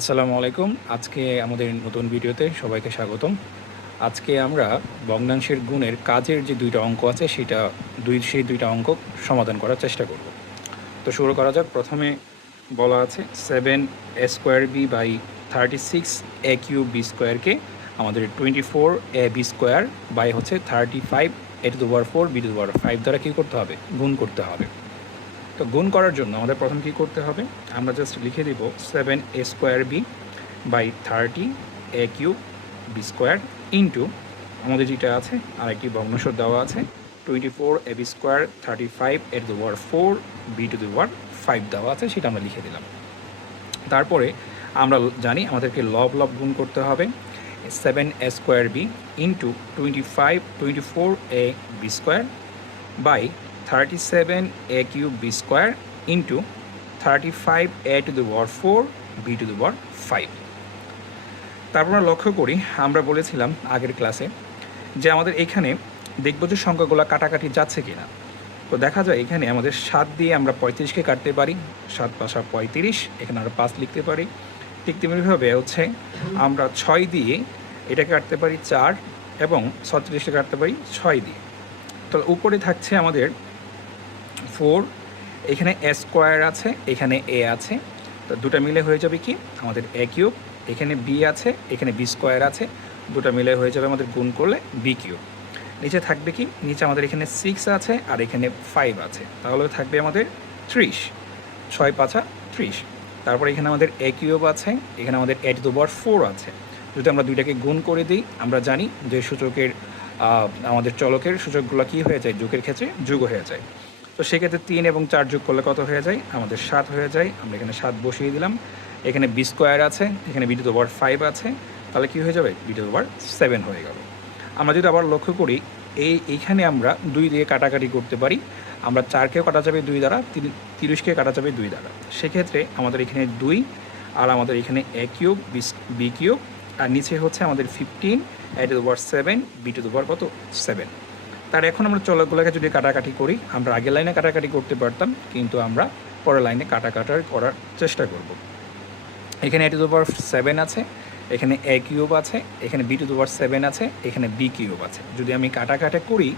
আসসালামু আলাইকুম। আজকে আমাদের নতুন ভিডিওতে সবাইকে স্বাগতম। আজকে আমরা ভগ্নাংশের গুণের কাজের যে ২টা অঙ্ক আছে সেই ২টা অঙ্ক সমাধান করার চেষ্টা করব। তো শুরু করা যাক। প্রথমে বলা আছে 7a²b/36a³ আমাদের 24ab² দ্বারা কী করতে হবে? গুণ করতে হবে। তো গুণ করার জন্য আমাদের প্রথম কী করতে হবে? আমরা জাস্ট লিখে দিব 7a²b/30a³ ইন্টু আমাদের যেটা আছে আরেকটি ভগ্নাংশ দেওয়া আছে 24ab²35 দেওয়া আছে, সেটা আমরা লিখে দিলাম। তারপরে আমরা জানি আমাদেরকে লব লব গুণ করতে হবে 7a² into 24ab² into 35a⁴b⁵। তারপর আমরা লক্ষ্য করি, আমরা বলেছিলাম আগের ক্লাসে যে আমাদের এখানে দেখব যে সংখ্যাগুলো কাটাকাটি যাচ্ছে কিনা। তো দেখা যায় এখানে আমাদের 7 দিয়ে আমরা 35কে কাটতে পারি, 7 পাশা 35, এখানে আমরা 5 লিখতে পারি। ঠিক তেমনিভাবে আমরা 6 দিয়ে এটাকে কাটতে পারি 4 এবং 36কে কাটতে পারি 6 দিয়ে। তো উপরে থাকছে আমাদের 4, এখানে a² আছে, এখানে a আছে, তো দুটা মিলে হয়ে যাবে কি আমাদের a³। এখানে b আছে, এখানে b² আছে, দুটা মিলে হয়ে যাবে আমাদের গুণ করলে b³। নিচে থাকবে কি, নিচে আমাদের এখানে 6 আছে আর এখানে 5 আছে, তাহলে থাকবে আমাদের 30, 6 পাঁচা 30। তারপর এখানে আমাদের a³ আছে, এখানে আমাদের a⁴ আছে। যদি আমরা দুইটাকে গুণ করে দিই, আমরা জানি যে সূচকের আমাদের চলকের সূচকগুলো কী হয়ে যায়, যোগের ক্ষেত্রে যোগ হয়ে যায়। তো সেক্ষেত্রে 3 এবং 4 যোগ করলে কত হয়ে যায়? আমাদের 7 হয়ে যায়। আমরা এখানে 7 বসিয়ে দিলাম। এখানে b² আছে, এখানে b⁵ আছে, তাহলে কী হয়ে যাবে? b⁵ হয়ে গেল। আমরা যদি আবার লক্ষ্য করি, এইখানে আমরা 2 দিয়ে কাটাকাটি করতে পারি। আমরা 4কেও কাটা যাবে 2 দ্বারা, 30কে কাটা যাবে 2 দ্বারা। সেক্ষেত্রে আমাদের এখানে 2 আর আমাদের এখানে a³ b³ আর নিচে হচ্ছে আমাদের 15 a⁴ b⁵ তার এখন আমরা চলকগুলোকে যদি কাটাকাটি করি, আমরা আগের লাইনে কাটাকাটি করতে পারতাম, কিন্তু আমরা পরের লাইনে করার চেষ্টা করব। এখানে a⁴ আছে, এখানে a³ আছে, এখানে b⁵ আছে, এখানে b³ আছে। যদি আমি কাটাকাটি করি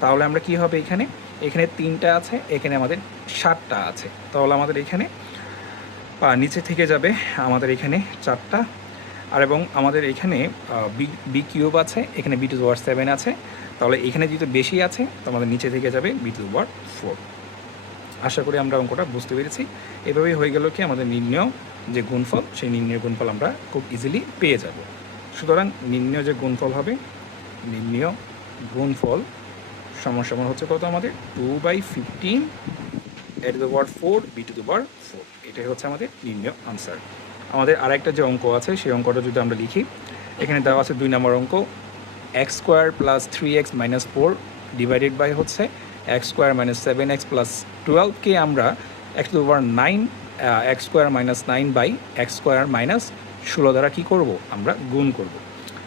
তাহলে আমরা কি হবে, এখানে 3টা আছে, এখানে আমাদের 7টা আছে, তাহলে আমাদের এখানে নিচে থেকে যাবে আমাদের এখানে 4টা, আর এবং আমাদের এখানে b³ আছে, এখানে b⁵ আছে, তাহলে এখানে যেহেতু বেশি আছে তো আমাদের নিচে থেকে যাবে b⁴। আশা করি আমরা অঙ্কটা বুঝতে পেরেছি। এভাবেই হয়ে গেল কি আমাদের নির্ণয় যে গুণফল, সেই নির্ণয়ের গুণফল আমরা খুব ইজিলি পেয়ে যাব। সুতরাং নির্ণয় যে গুণফল হবে, নির্ণয় গুণফল সমান হচ্ছে কত আমাদের 2/15 a⁴ b⁴, এটাই হচ্ছে আমাদের নির্ণয় আনসার। আমাদের আরেকটা যে অঙ্ক আছে সেই অঙ্কটা যদি আমরা লিখি, এখানে দেওয়া আছে 2 নম্বর অঙ্ক x² + 3x - 4 ডিভাইডেড বাই হচ্ছে x² - 7x + 12কে আমরা x⁴ x² - 9/x² - 16 দ্বারা কী করব, আমরা গুণ করব।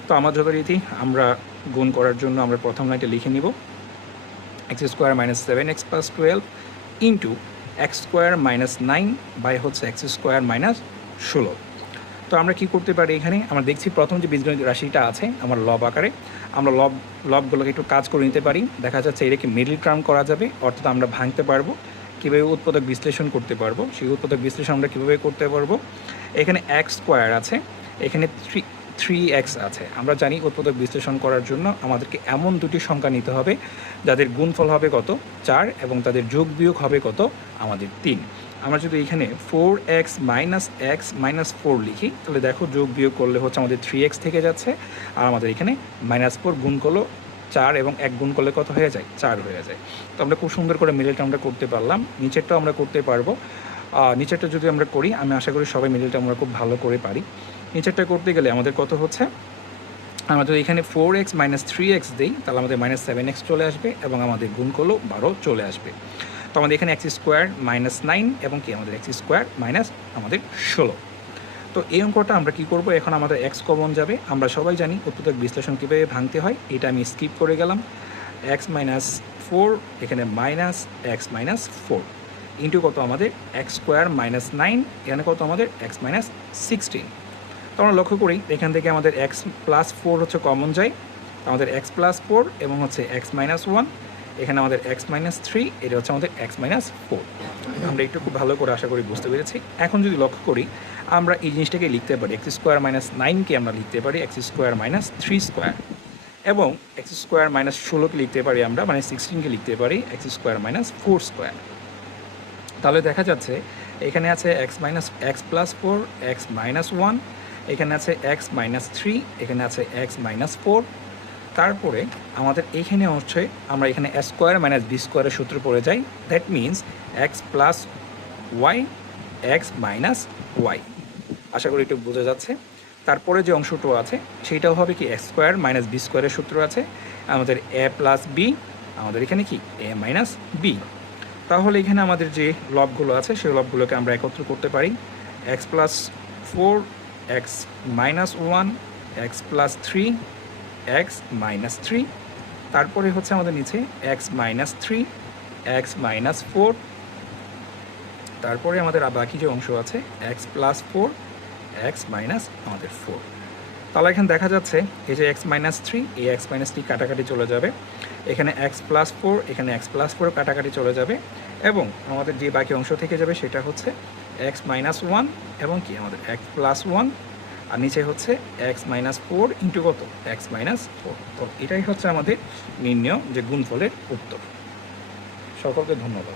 তো আমার যথারীতি আমরা গুণ করার জন্য আমরা প্রথম লাইনটা লিখে নিব x² - 7x + 12 ইন্টু x² - 9 হচ্ছে x² - 16। তো আমরা কি করতে পারি, এখানে আমরা দেখছি প্রথম যে বীজগণিত রাশিটা আছে আমার লব আকারে, আমরা লবগুলোকে একটু কাজ করে নিতে পারি। দেখা যাচ্ছে এটাকে মিডল টার্ম করা যাবে, অর্থাৎ আমরা ভাঙতে পারবো, কীভাবে উৎপাদক বিশ্লেষণ করতে পারবো, সেই উৎপাদক বিশ্লেষণ আমরা কীভাবে করতে পারবো। এখানে x² আছে, এখানে 3x আছে। আমরা জানি উৎপাদক বিশ্লেষণ করার জন্য আমাদেরকে এমন দুটি সংখ্যা নিতে হবে যাদের গুণফল হবে কত, 4, এবং তাদের যোগ বিয়োগ হবে কত, আমাদের 3। আমরা যদি এখানে 4x - x - 4 লিখি, তাহলে দেখো যোগ বিয়োগ করলে হচ্ছে আমাদের 3x থেকে যাচ্ছে, আর আমাদের এখানে -4 গুণ করলো 4 এবং 1 গুণ করলে কত হয়ে যায়, 4 হয়ে যায়। তো আমরা খুব সুন্দর করে মিডলটা আমরা করতে পারলাম, নিচেরটাও আমরা করতে পারবো। নিচেরটা যদি আমরা করি, আমি আশা করি সবাই মিডলটা আমরা খুব ভালো করে পারি। নিচেরটা করতে গেলে আমাদের কত হচ্ছে, আমরা যদি এখানে 4x - 3x দিই, তাহলে আমাদের -7x চলে আসবে এবং আমাদের গুণ করলেও 12 চলে আসবে। তো আমাদের এখানে x² - 9 এবং কি আমাদের x² - আমাদের 16। তো এই অঙ্কটা আমরা কি করব, এখন আমাদের x কমন যাবে। আমরা সবাই জানি উৎপাদক বিশ্লেষণ কীভাবে ভাঙতে হয়, এটা আমি স্কিপ করে গেলাম। x - 4, এখানে -x - 4, ইন্টু কত আমাদের এক্স স্কোয়ার মাইনাস 9, এখানে কত আমাদের এক্স মাইনাস 16। তো আমরা লক্ষ্য করি এখান থেকে আমাদের এক্স প্লাস 4 হচ্ছে কমন যায়, আমাদের এক্স প্লাস 4 এবং হচ্ছে এক্স মাইনাস 1, এখানে আমাদের এক্স মাইনাস 3, এটা হচ্ছে আমাদের এক্স মাইনাস 4। আমরা একটু খুব ভালো করে আশা করি বুঝতে পেরেছি। এখন যদি লক্ষ্য করি আমরা এই জিনিসটাকে লিখতে পারি, এক্স স্কোয়ার মাইনাস 9কে আমরা লিখতে পারি এক্স স্কোয়ার মাইনাস 3 স্কোয়ার, এবং এক্স স্কোয়ার মাইনাস 16কে লিখতে পারি আমরা, মানে 16কে লিখতে পারি এক্স স্কোয়ার মাইনাস 4 স্কোয়ার। তাহলে দেখা যাচ্ছে এখানে আছে x minus x plus 4, x minus 1, এখানে আছে এক্স মাইনাস 3, এখানে আছে এক্স মাইনাস 4। তারপরে আমাদের এইখানে হচ্ছে আমরা এখানে এ স্কোয়ার মাইনাস বি স্কোয়ারের সূত্র পড়ে যাই, that means X plus Y X minus Y. আশা করি একটু বোঝা যাচ্ছে। তারপরে যে অংশটা আছে সেইটাও হবে কি এক্স স্কোয়ার মাইনাস বি স্কোয়ারের সূত্র আছে, আমাদের এ প্লাস বি, আমাদের এখানে কি এ মাইনাস বি। তাহলে এখানে আমাদের যে লবগুলো আছে সেই লবগুলোকে আমরা একত্র করতে পারি, x plus 4 x minus 1 x plus 3 x minus 3, তারপরে হচ্ছে আমাদের নিচে এক্স মাইনাস 3 এক্স মাইনাস 4, তারপরে আমাদের বাকি যে অংশ আছে এক্স প্লাস 4 এক্স মাইনাস আমাদের 4। তাহলে এখানে দেখা যাচ্ছে এই যে এক্স মাইনাস 3, এই এক্স মাইনাস 3 কাটাকাটি চলে যাবে, এখানে এক্স প্লাস 4, এখানে এক্স প্লাস 4 কাটাকাটি চলে যাবে, এবং আমাদের যে বাকি অংশ থেকে যাবে সেটা হচ্ছে এক্স মাইনাস 1 এবং কি আমাদের এক্স প্লাস 1, আর নিচে হচ্ছে এক্স মাইনাস 4 ইন্টু কত এক্স মাইনাস 4। তো এটাই হচ্ছে আমাদের নির্ণয় যে গুণফলের উত্তর। সকলকে ধন্যবাদ।